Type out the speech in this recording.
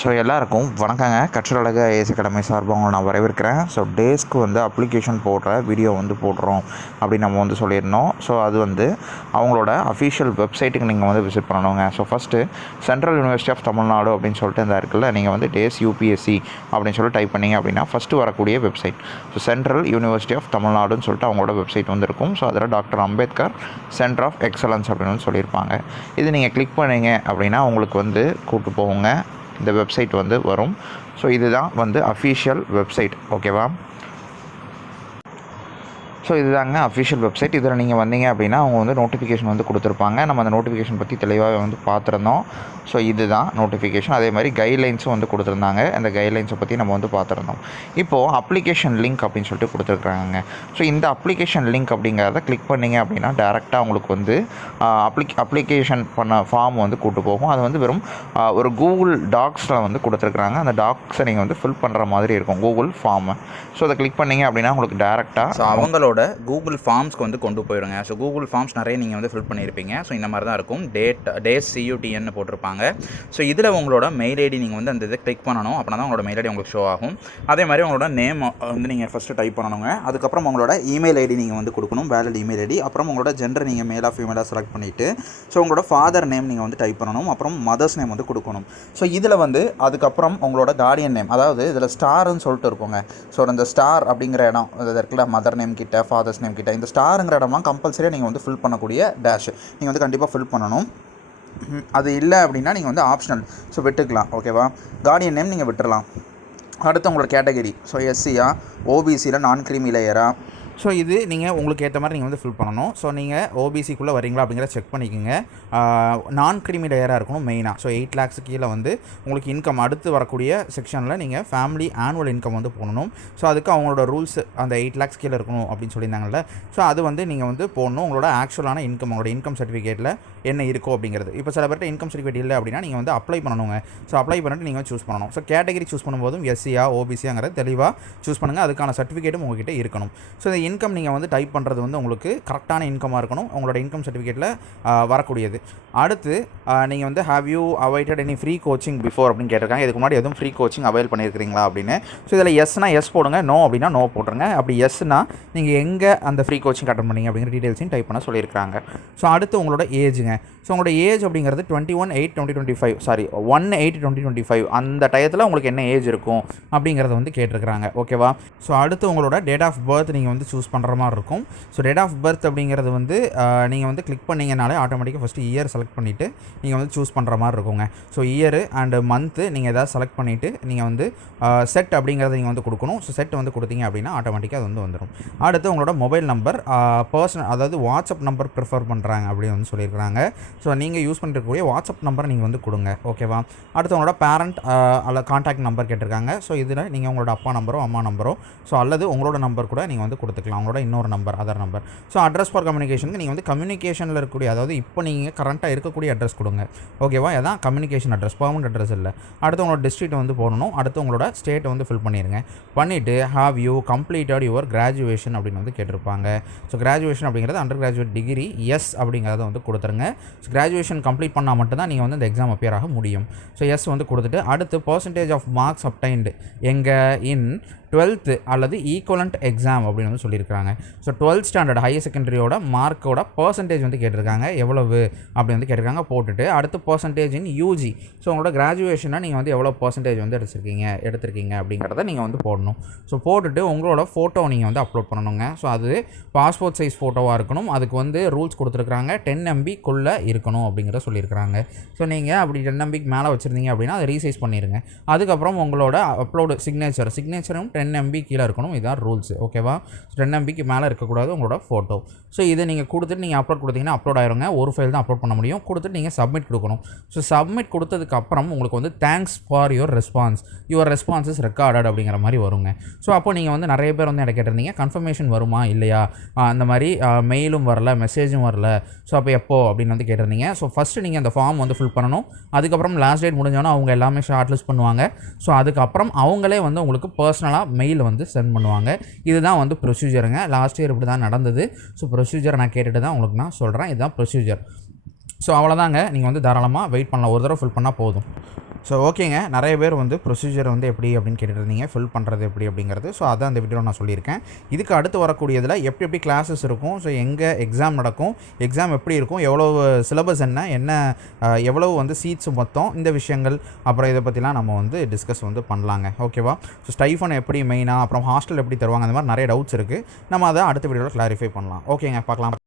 So எல்லாருக்கும் வணக்கங்க. கற்றலக IAS academy சார்பாக உங்களை நான் வரவேற்கிறேன். ஸோ டேஸ்க்கு அப்ளிகேஷன் போடுற வீடியோ போடுறோம் அப்படின்னு நம்ம சொல்லியிருந்தோம். ஸோ அது அவங்களோட அஃபிஷியல் வெப்சைட்டுக்கு நீங்கள் விசிட் பண்ணணுங்க. So first central university of Tamil Nadu அப்படின்னு சொல்லிட்டு இந்த இருக்குல்ல, நீங்கள் டேஸ் யூபிஎஸ்சி அப்படின்னு சொல்லி டைப் பண்ணிங்க அப்படின்னா ஃபஸ்ட்டு வரக்கூடிய website so central university of தமிழ்நாடுன்னு சொல்லிட்டு அவங்களோட வெப்சைட் இருக்கும். ஸோ அதில் doctor Ambedkar centre of excellence அப்படின்னு சொல்லியிருப்பாங்க. இது நீங்கள் கிளிக் பண்ணிங்க அப்படின்னா உங்களுக்கு கூப்பிட்டு போகுங்க. இந்த வெப்சைட் வரும். ஸோ இதுதான் அஃபிஷியல் வெப்சைட். ஓகேவா? ஸோ இதுதாங்க அஃபிஷியல் வெப்சைட். இதில் நீங்கள் வந்தீங்க அப்படின்னா அவங்க நோட்டிஃபிகேஷன் கொடுத்துருப்பாங்க. நம்ம அந்த நோட்டிஃபிகேஷன் பற்றி தெளிவாக பார்த்துருந்தோம். ஸோ இதுதான் நோட்டிஃபிகேஷன். அதே மாதிரி கைட்லைன்ஸும் கொடுத்துருந்தாங்க. அந்த கைட்லைன்ஸை பற்றி நம்ம பார்த்துருந்தோம். இப்போது அப்ளிகேஷன் லிங்க் அப்படின்னு சொல்லிட்டு கொடுத்துருக்குறாங்க. ஸோ இந்த அப்ளிகேஷன் லிங்க் அப்படிங்கிறத கிளிக் பண்ணிங்க அப்படின்னா டேரெக்டாக உங்களுக்கு அப்ளிகேஷன் பண்ண ஃபார்ம் கூட்டு போகும். அது வெறும் ஒரு கூகுள் டாக்ஸில் கொடுத்துருக்குறாங்க. அந்த டாக்ஸை நீங்கள் ஃபில் பண்ணுற மாதிரி இருக்கும், கூகுள் ஃபார்மை. ஸோ அதை கிளிக் பண்ணிங்க அப்படின்னா உங்களுக்கு டேரெக்டாக அவங்களோட கூகுள் ஃபார்ம்ஸ்க்கு கொண்டு போயிடுங்க. ஸோ கூகுள் ஃபார்ம்ஸ் நிறைய நீங்கள் ஃபில் பண்ணியிருப்பீங்க. ஸோ இந்த மாதிரி தான் இருக்கும். டேஸ் CUTN போட்டிருப்பாங்க. ஸோ இதில் உங்களோட மெயில் ஐடி நீங்கள் அந்த இதை கிளிக் பண்ணணும். அப்படின்னா தான் உங்களோட மெயில் ஐடி உங்களுக்கு ஷோ ஆகும். அதே மாதிரி உங்களோட நேம் நீங்கள் ஃபஸ்ட்டு டைப் பண்ணணுங்க. அதுக்கப்புறம் உங்களோட இமெயில் ஐடி நீங்கள் கொடுக்கணும், வேலிட் இமெயில் ஐடி. அப்புறம் உங்களோட ஜெண்டர் நீங்கள் மேலாக ஃபீமேலாக செலக்ட் பண்ணிவிட்டு ஸோ உங்களோட ஃபாதர் நேம் நீங்கள் டைப் பண்ணணும். அப்புறம் மதர்ஸ் நேம் கொடுக்கணும். ஸோ இதில் அதுக்கப்புறம் உங்களோட கார்டியன் நேம், அதாவது இதில் ஸ்டார்னு சொல்லிட்டு இருக்குங்க. ஸோ அந்த ஸ்டார் அப்படிங்கிற இடம் இருக்குல்ல, மதர் நேம் கிட்ட ஃபாதர்ஸ் நேம் கிட்ட, இந்த ஸ்டாருங்கிற இடம்லாம் கம்பல்சரியாக நீங்கள் ஃபில் பண்ணக்கூடிய டேஷ் நீங்கள் கண்டிப்பாக ஃபில் பண்ணணும். அது இல்லை அப்படின்னா நீங்கள் ஆப்ஷனல், ஸோ விட்டுக்கலாம். ஓகேவா? கார்டியன் நேம் நீங்கள் விட்டுறலாம். அடுத்து உங்களோட கேட்டகரி, ஸோ எஸ்சியா, ஓபிசியில் நான் கிரீமி லேயரா. ஸோ இது நீங்கள் உங்களுக்கு ஏற்ற மாதிரி நீங்கள் ஃபில் பண்ணணும். ஸோ நீங்கள் ஓபிசிக்குள்ளே வரீங்களா அப்படிங்கிறத செக் பண்ணிக்கோங்க. நான் கிரீமி லேயராக இருக்கணும் மெயினாக. ஸோ 8 lakhs கீழே உங்களுக்கு இன்கம் அடுத்து வரக்கூடிய செக்ஷனில் நீங்கள் ஃபேமிலி ஆனுவல் இன்கம் போடணும். ஸோ அதுக்கு அவங்களோட ரூல்ஸ் அந்த 8 lakhs கீழே இருக்கணும் அப்படின்னு சொல்லியிருந்தாங்கல்ல. ஸோ அது நீங்கள் போடணும். உங்களோட ஆக்சுவலான இன்கம், உங்களோட இன்கம் சர்டிஃபிகேட்டில் என்ன இருக்கோ அப்படிங்கிறது. இப்போ சில பேர்ட்ட இன்கம் சர்டிஃபிகேட் இல்லை அப்படின்னா நீங்கள் அப்ளை பண்ணணுங்க. ஸோ அப்ளை பண்ணிட்டு நீங்கள் சூஸ் பண்ணணும். ஸோ கேட்டகரி சூஸ் பண்ணும்போதும் எஸ்சியா ஓபிசியாங்கிறது தெளிவாக சூஸ் பண்ணுங்கள். அதுக்கான சர்டிஃபிகேட்டும் உங்கள்கிட்ட இருக்கணும். ஸோ இந்த இன்கம் நீங்கள் டைப் பண்ணுறது உங்களுக்கு கரெக்டான இன்கமாக இருக்கணும். உங்களோட இன்கம் சர்டிஃபிகேட்டில் வரக்கூடியது. அடுத்து நீங்கள் have you awaited any free coaching before அப்படின்னு கேட்டிருக்காங்க. இதுக்கு முன்னாடி எதுவும் ஃப்ரீ கோச்சிங் அவைல் பண்ணியிருக்கிறீங்களா அப்படின்னு. ஸோ இதில் எஸ்னா எஸ் போடுங்க, நோ அப்படின்னா நோ போட்டுருங்க. அப்படி எஸ்னா நீங்கள் எங்கே அந்த ஃப்ரீ கோச்சிங் அட்டன் பண்ணீங்க அப்படிங்கிற டீட்டெயில்ஸையும் டைப் பண்ண சொல்லியிருக்காங்க. ஸோ அடுத்து உங்களோட ஏஜுங்க. ஸோ உங்களோட ஏஜ் அப்படிங்கிறது 21/8/2025 சாரி 1/8/2025 அந்த டயத்தில் உங்களுக்கு என்ன ஏஜ் இருக்கும் அப்படிங்கிறத கேட்டிருக்கிறாங்க. ஓகேவா? ஸோ அடுத்து உங்களோட டேட் ஆஃப் பர்த் நீங்கள் சூஸ் பண்ணுற மாதிரி இருக்கும். ஸோ டேட் ஆஃப் பர்த் அப்படிங்கிறது நீங்கள் கிளிக் பண்ணிங்கனாலே ஆட்டோமேட்டிக்காக ஃபஸ்ட்டு இயர் செலக்ட் பண்ணிவிட்டு நீங்கள் சூஸ் பண்ணுற மாதிரி இருக்குங்க. ஸோ இயரு அண்டு மந்த்து நீங்கள் எதாவது செலக்ட் பண்ணிவிட்டு நீங்கள் செட் அப்படிங்கிறத நீங்கள் கொடுக்கணும். ஸோ செட் கொடுத்தீங்க அப்படின்னா ஆட்டோமேட்டிக்காக அது வந்துடும். அடுத்து உங்களோட மொபைல் நம்பர் பர்சனல், அதாவது வாட்ஸ்அப் நம்பர் ப்ரிஃபர் பண்ணுறாங்க அப்படின்னு சொல்லியிருக்கிறாங்க. ஸோ நீங்கள் யூஸ் பண்ணிருக்கக்கூடிய வாட்ஸ்அப் நம்பரை நீங்கள் கொடுங்க. ஓகேவா? அடுத்து உங்களோட பேரண்ட் அல்ல கான்டாக்ட் நம்பர் கேட்டிருக்காங்க. ஸோ இதில் நீங்கள் உங்களோட அப்பா நம்பரோ அம்மா நம்பரோ ஸோ அல்லது உங்களோட நம்பர் கூட நீங்கள் கொடுத்துக்கலாம். உங்களோட இன்னொரு number, other number. So address for கம்யூனிகேஷனுக்கு நீங்கள் கம்யூனிகேஷனில் இருக்கக்கூடிய, அதாவது இப்போ நீங்கள் கரண்ட்டாக இருக்கக்கூடிய அட்ரஸ் கொடுங்க. ஓகேவா? அதான் கம்யூனிகேஷன் அட்ரஸ், பெர்மனன்ட் அட்ரஸ் இல்லை. அடுத்து உங்களோட டிஸ்ட்ரிக்ட் போடணும். அடுத்து உங்களோட ஸ்டேட்டை ஃபில் பண்ணிடுங்க. பண்ணிவிட்டு have you completed your graduation அப்படின்னு கேட்டிருப்பாங்க. ஸோ கிராஜுவேஷன் அப்படிங்கிறது அண்டர் கிராஜுவேட் டிகிரி எஸ் அப்படிங்கிறத கொடுத்துருங்க. ஸோ கிராஜுவேஷன் கம்ப்ளீட் பண்ணால் மட்டும்தான் நீங்கள் இந்த எக்ஸாம் அப்பியர் ஆக முடியும். ஸோ எஸ் கொடுத்துட்டு அடுத்து பர்சன்டேஜ் ஆஃப் மார்க்ஸ் அப்டைன்டு எங்கே இன் 12th அல்லது ஈக்குவலண்ட் எக்ஸாம் அப்படின்னு சொல்லியிருக்காங்க. ஸோ 12th ஸ்டாண்டர்ட் ஹையர் செகண்டரியோட மார்க்கோட பர்சன்டேஜ் கேட்டிருக்காங்க. எவ்வளவு அப்படின்னு கேட்டிருக்காங்க. போட்டுட்டு அடுத்து பர்சன்டேஜ் இன் யூஜி. ஸோ உங்களோட கிராஜுவேஷனாக நீங்கள் எவ்வளோ பர்சன்டேஜ் எடுத்திருக்கீங்க அப்படிங்கிறத நீங்கள் போடணும். ஸோ போட்டுட்டு உங்களோட ஃபோட்டோ நீங்கள் அப்லோட் பண்ணணுங்க. ஸோ அது பாஸ்போர்ட் சைஸ் ஃபோட்டோவாக இருக்கணும். அதுக்கு ரூல்ஸ் கொடுத்துருக்காங்க. 10 MBக்குள்ளே இருக்கணும் அப்படிங்கிறத சொல்லியிருக்கிறாங்க. ஸோ நீங்கள் அப்படி 10 MBக்கு மேலே வச்சுருந்தீங்க அப்படின்னா அதை ரீசைஸ் பண்ணிடுங்க. அதுக்கப்புறம் உங்களோட அப்லோடு சிக்னேச்சரும் 10 MB கீழே இருக்கணும். இதுதான் ரூல்ஸ். ஓகேவா? 10 MBக்கு மேலே இருக்கக்கூடாது உங்களோட ஃபோட்டோ. ஸோ இதை நீங்கள் கொடுத்துட்டு நீங்கள் அப்லோட் கொடுத்தீங்கன்னா அப்லோட் ஆயிருங்க. ஒரு ஃபைல் தான் அப்லோட் பண்ண முடியும். கொடுத்துட்டு நீங்கள் சப்மிட் கொடுக்கணும். ஸோ சப்மிட் கொடுத்ததுக்கப்புறம் உங்களுக்கு thanks for your response is recorded அப்படிங்கிற மாதிரி வருங்க. ஸோ அப்போ நீங்கள் நிறைய பேர் என்ன கேட்டிருந்தீங்க, கன்ஃபர்மேஷன் வருமா இல்லையா, அந்த மாதிரி மெயிலும் வரல, மெசேஜும் வரல. ஸோ அப்போ எப்போ அப்படின்னு கேட்டிருந்தீங்க. ஸோ ஃபஸ்ட்டு நீங்கள் அந்த ஃபார்ம் ஃபில் பண்ணணும். அதுக்கப்புறம் லாஸ்ட் டேட் முடிஞ்சோன்னா அவங்க எல்லாமே ஷார்ட் லிஸ்ட் பண்ணுவாங்க. ஸோ அதுக்கப்புறம் அவங்களே உங்களுக்கு பர்சனலாக மெயில் சென்ட் பண்ணுவாங்க. இதுதான் ப்ரொசீஜருங்க. லாஸ்ட் இயர் இப்படி தான் நடந்தது. ஸோ ப்ரொசீஜர் நான் கேட்டுட்டு தான் உங்களுக்கு நான் சொல்கிறேன். இதுதான் ப்ரொசீஜர். ஸோ அவ்வளோதாங்க. நீங்கள் தாராளமாக வெயிட் பண்ணலாம். ஒரு தடவை ஃபில் பண்ணால் போதும். ஸோ ஓகேங்க, நிறைய பேர் வந்து ப்ரொசீஜர் வந்து எப்படி அப்படின்னு கேட்டுட்டு இருந்தீங்க, ஃபில் பண்ணுறது எப்படி அப்படிங்கிறது. ஸோ அதான் அந்த வீடியோவில் நான் சொல்லியிருக்கேன். இதுக்கு அடுத்து வரக்கூடியதில் எப்படி எப்படி கிளாஸஸ் இருக்கும், ஸோ எங்கே எக்ஸாம் நடக்கும், எக்ஸாம் எப்படி இருக்கும், எவ்வளோ சிலபஸ் என்ன எவ்வளவு வந்து சீட்ஸ் மொத்தம், இந்த விஷயங்கள் அப்புறம் இதை பற்றிலாம் நம்ம வந்து டிஸ்கஸ் வந்து பண்ணலாங்க. ஓகேவா? ஸோ ஸ்டைஃபன் எப்படி மெயினாக, அப்புறம் ஹாஸ்டல் எப்படி தருவாங்க, அந்த மாதிரி நிறைய டவுட்ஸ் இருக்குது. நம்ம அதை அடுத்த வீடியோவில் கிளாரிஃபை பண்ணலாம். ஓகேங்க, பார்க்கலாம்.